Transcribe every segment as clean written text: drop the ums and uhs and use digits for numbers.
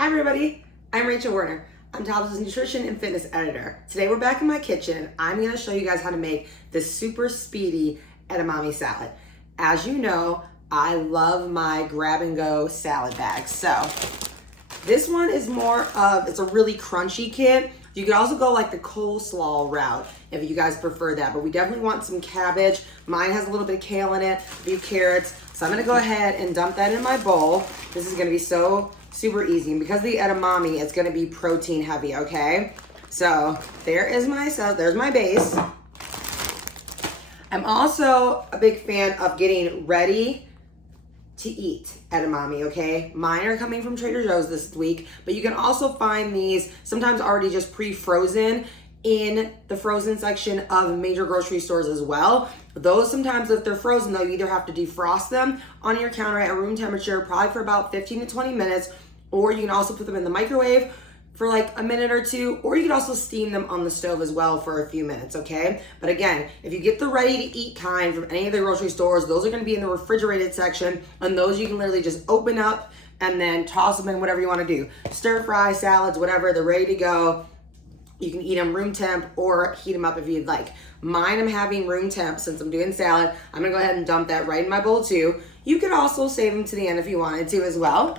Hi everybody, I'm Rachel Werner. I'm Tabitha's nutrition and fitness editor. Today we're back in my kitchen. I'm going to show you guys how to make this super speedy edamame salad. As you know, I love my grab and go salad bags. So this one is more of, it's a really crunchy kit. You could also go like the coleslaw route if you guys prefer that, but we definitely want some cabbage. Mine has a little bit of kale in it, a few carrots. So I'm gonna go ahead and dump that in my bowl. This is gonna be so super easy. And because of the edamame, it's gonna be protein heavy, okay? So there is my salad, there's my base. I'm also a big fan of getting ready to eat edamame, okay? Mine are coming from Trader Joe's this week, but you can also find these sometimes already just pre-frozen in the frozen section of major grocery stores as well. Those sometimes, if they're frozen though, you either have to defrost them on your counter at room temperature, probably for about 15 to 20 minutes, or you can also put them in the microwave for like a minute or two, or you can also steam them on the stove as well for a few minutes, okay? But again, if you get the ready to eat kind from any of the grocery stores, those are gonna be in the refrigerated section, and those you can literally just open up and then toss them in whatever you wanna do. Stir fry, salads, whatever, they're ready to go. You can eat them room temp or heat them up if you'd like. Mine, I'm having room temp since I'm doing salad. I'm gonna go ahead and dump that right in my bowl too. You could also save them to the end if you wanted to as well.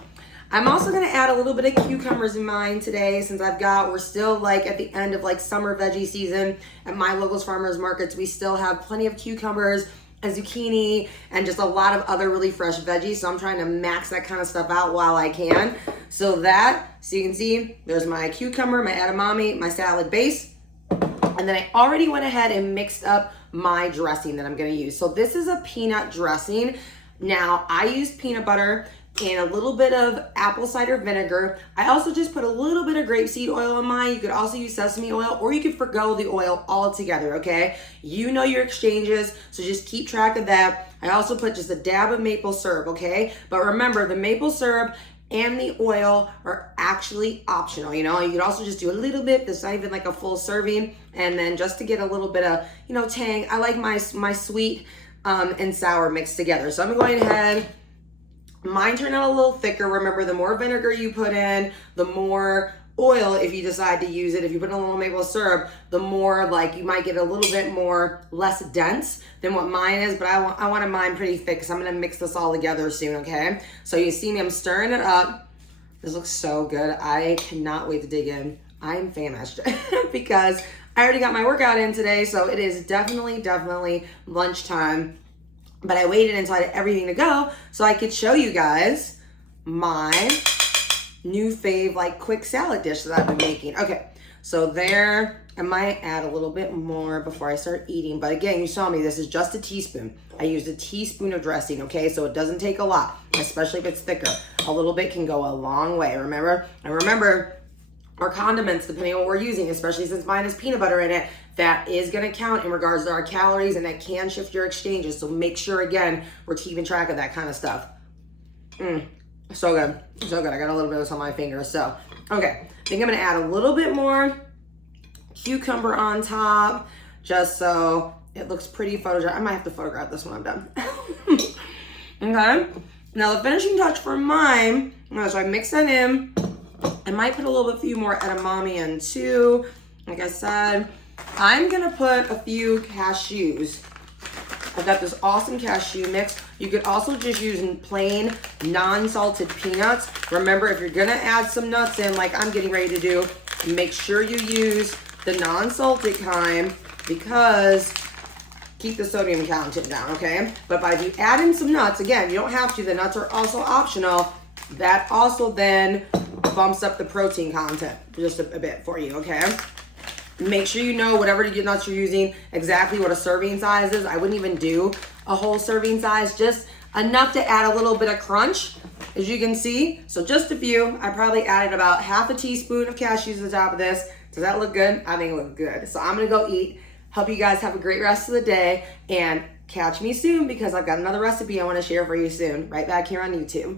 I'm also gonna add a little bit of cucumbers in mine today since we're still like at the end of like summer veggie season at my locals farmers markets. We still have plenty of cucumbers and zucchini and just a lot of other really fresh veggies. So I'm trying to max that kind of stuff out while I can. So you can see, there's my cucumber, my edamame, my salad base. And then I already went ahead and mixed up my dressing that I'm gonna use. So this is a peanut dressing. Now I use peanut butter and a little bit of apple cider vinegar. I also just put a little bit of grapeseed oil in mine. You could also use sesame oil, or you could forgo the oil altogether, okay? You know your exchanges, so just keep track of that. I also put just a dab of maple syrup, okay? But remember, the maple syrup and the oil are actually optional, you know? You could also just do a little bit. That's not even like a full serving. And then just to get a little bit of, you know, tang. I like my sweet and sour mixed together. So I'm going ahead. Mine turned out a little thicker. Remember, the more vinegar you put in, the more oil, if you decide to use it. If you put in a little maple syrup, the more like you might get a little bit more less dense than what mine is, but I wanted mine pretty thick, so I'm gonna mix this all together soon, okay? So you see me, I'm stirring it up. This looks so good. I cannot wait to dig in. I'm famished because I already got my workout in today, so it is definitely lunchtime. But I waited until I had everything to go so I could show you guys my new fave, like quick salad dish that I've been making. Okay, so there, I might add a little bit more before I start eating. But again, you saw me, this is just a teaspoon. I used a teaspoon of dressing, okay? So it doesn't take a lot, especially if it's thicker. A little bit can go a long way, remember? And remember, our condiments, depending on what we're using, especially since mine has peanut butter in it, that is gonna count in regards to our calories, and that can shift your exchanges. So make sure, again, we're keeping track of that kind of stuff. So good, so good. I got a little bit of this on my fingers, so. Okay, I think I'm gonna add a little bit more cucumber on top, just so it looks pretty photogenic. I might have to photograph this when I'm done. Okay, now the finishing touch for mine, so I mix that in. I might put a little bit few more edamame in too. Like I said, I'm gonna put a few cashews. I've got this awesome cashew mix. You could also just use plain non-salted peanuts. Remember, if you're gonna add some nuts in like I'm getting ready to do, make sure you use the non-salted kind, because keep the sodium content down, okay? But if you add in some nuts, again, you don't have to, the nuts are also optional. That also then bumps up the protein content just a bit for you, okay? Make sure you know whatever nuts you're using, exactly what a serving size is. I wouldn't even do a whole serving size, just enough to add a little bit of crunch, as you can see. So just a few. I probably added about half a teaspoon of cashews to the top of this. Does that look good? I think it looks good. So I'm gonna go eat. Hope you guys have a great rest of the day, and catch me soon because I've got another recipe I wanna share for you soon, right back here on YouTube.